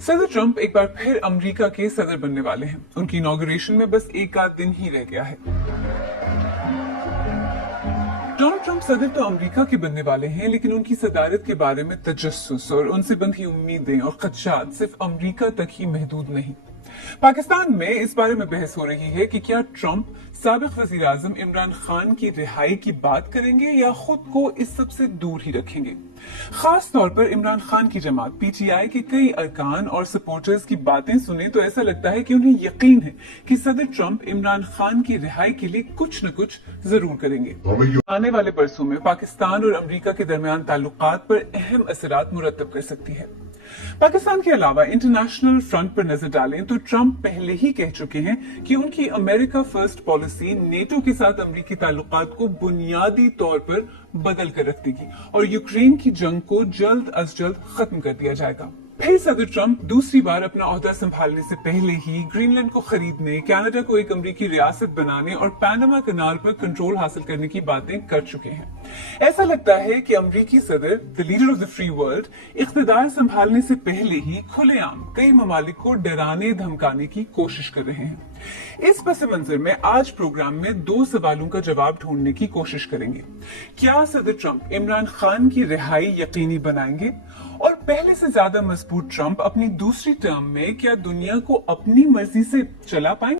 صدر ٹرمپ ایک بار پھر امریکہ کے صدر بننے والے ہیں۔ ان کی انوگریشن میں بس ایک آدھ دن ہی رہ گیا ہے۔ ڈونلڈ ٹرمپ صدر تو امریکہ کے بننے والے ہیں، لیکن ان کی صدارت کے بارے میں تجسس اور ان سے بندھی امیدیں اور خدشات صرف امریکہ تک ہی محدود نہیں۔ پاکستان میں اس بارے میں بحث ہو رہی ہے کہ کیا ٹرمپ سابق وزیر اعظم عمران خان کی رہائی کی بات کریں گے یا خود کو اس سب سے دور ہی رکھیں گے۔ خاص طور پر عمران خان کی جماعت پی ٹی آئی کے کئی ارکان اور سپورٹرز کی باتیں سنیں تو ایسا لگتا ہے کہ انہیں یقین ہے کہ صدر ٹرمپ عمران خان کی رہائی کے لیے کچھ نہ کچھ ضرور کریں گے۔ آنے والے برسوں میں پاکستان اور امریکہ کے درمیان تعلقات پر اہم اثرات مرتب کر سکتی ہے۔ پاکستان کے علاوہ انٹرنیشنل فرنٹ پر نظر ڈالیں تو ٹرمپ پہلے ہی کہہ چکے ہیں کہ ان کی امریکہ فرسٹ پالیسی نیٹو کے ساتھ امریکی تعلقات کو بنیادی طور پر بدل کر رکھ دے گی اور یوکرین کی جنگ کو جلد از جلد ختم کر دیا جائے گا۔ پھر صدر ٹرمپ دوسری بار اپنا عہدہ سنبھالنے سے پہلے ہی گرین لینڈ کو خریدنے، کینیڈا کو ایک امریکی ریاست بنانے اور پیناما کنال پر کنٹرول حاصل کرنے کی باتیں کر چکے ہیں۔ ایسا لگتا ہے کہ امریکی صدر the leader of the free world اقتدار سنبھالنے سے پہلے ہی کھلے عام کئی ممالک کو ڈرانے دھمکانے کی کوشش کر رہے ہیں۔ اس پس منظر میں آج پروگرام میں 2 سوالوں کا جواب ڈھونڈنے کی کوشش کریں گے۔ کیا صدر ٹرمپ عمران خان کی رہائی یقینی بنائیں گے؟ اور پہلے سے زیادہ مضبوط ٹرمپ اپنی دوسری ٹرم میں کیا دنیا کو اپنی مرضی سے چلا پائیں گے؟